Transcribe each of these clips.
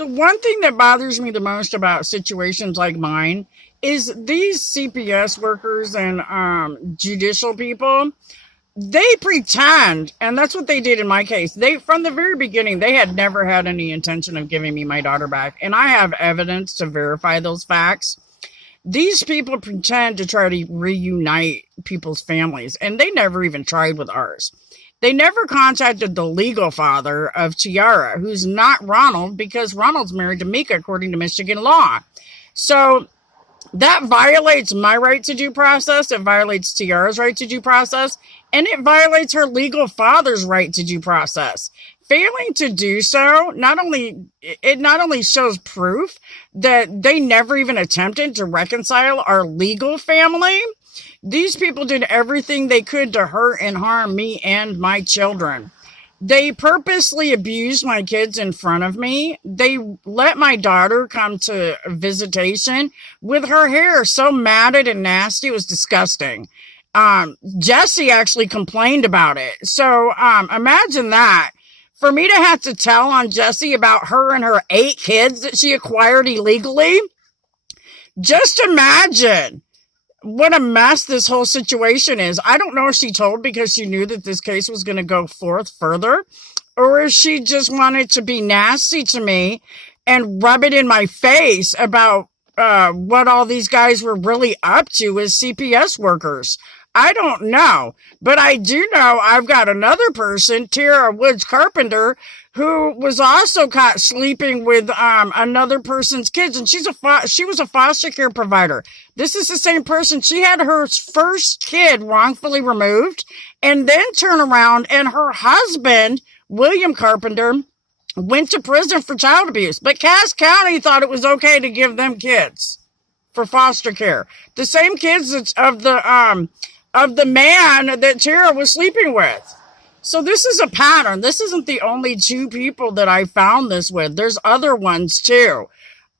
The one thing that bothers me the most about situations like mine is these CPS workers and judicial people, they pretend, and that's what they did in my case. They, from the very beginning, they had never had any intention of giving me my daughter back, and I have evidence to verify those facts. These people pretend to try to reunite people's families, and they never even tried with ours. They never contacted the legal father of Tiara, who's not Ronald, because Ronald's married to Mika according to Michigan law. So that violates my right to due process. It violates Tiara's right to due process, and it violates her legal father's right to due process. Failing to do so, not only shows proof that they never even attempted to reconcile our legal family. These people did everything they could to hurt and harm me and my children. They purposely abused my kids in front of me. They let my daughter come to visitation with her hair so matted and nasty. It was disgusting. Jesse actually complained about it. So imagine that. For me to have to tell on Jesse about her and her 8 kids that she acquired illegally, just imagine what a mess this whole situation is. I don't know if she told because she knew that this case was going to go forth further, or if she just wanted to be nasty to me and rub it in my face about what all these guys were really up to as CPS workers. I don't know, but I do know I've got another person, Tara Woods Carpenter, who was also caught sleeping with another person's kids, and she was a foster care provider. This is the same person. She had her first kid wrongfully removed, and then turn around, and her husband, William Carpenter, went to prison for child abuse. But Cass County thought it was okay to give them kids for foster care. The same kids of the man that Tara was sleeping with. So this is a pattern. This isn't the only 2 people that I found this with. There's other ones too.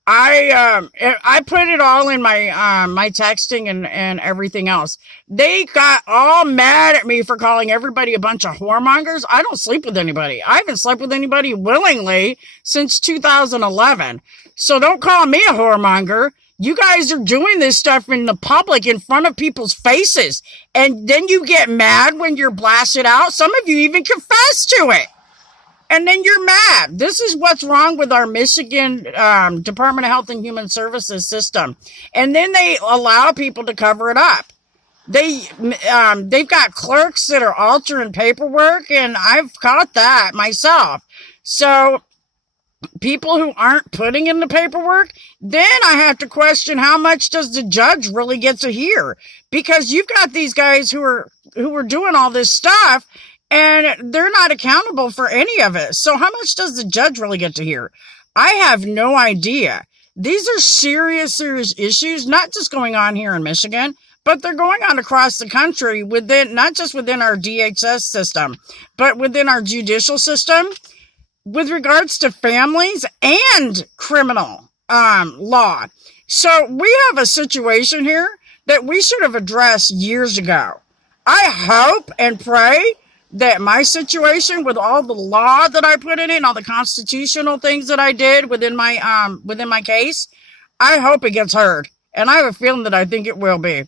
I put it all in my my texting and everything else. They got all mad at me for calling everybody a bunch of whoremongers. I don't sleep with anybody. I haven't slept with anybody willingly since 2011. So don't call me a whoremonger. You guys are doing this stuff in the public in front of people's faces. And then you get mad when you're blasted out. Some of you even confess to it. And then you're mad. This is what's wrong with our Michigan Department of Health and Human Services system. And then they allow people to cover it up. They've got clerks that are altering paperwork, and I've caught that myself. So people who aren't putting in the paperwork, then I have to question how much does the judge really get to hear? Because you've got these guys who are doing all this stuff, and they're not accountable for any of it. So how much does the judge really get to hear? I have no idea. These are serious issues, not just going on here in Michigan, but they're going on across the country within, not just within our DHS system, but within our judicial system, with regards to families and criminal law. So we have a situation here that we should have addressed years ago. I hope and pray that my situation, with all the law that I put in it and all the constitutional things that I did within my case, I hope it gets heard. And I have a feeling that I think it will be.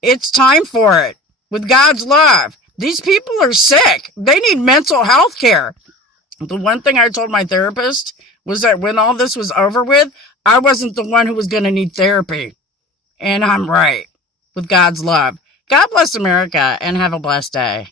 It's time for it. With God's love. These people are sick. They need mental health care. The one thing I told my therapist was that when all this was over with, I wasn't the one who was going to need therapy. And I'm right. With God's love. God bless America, and have a blessed day.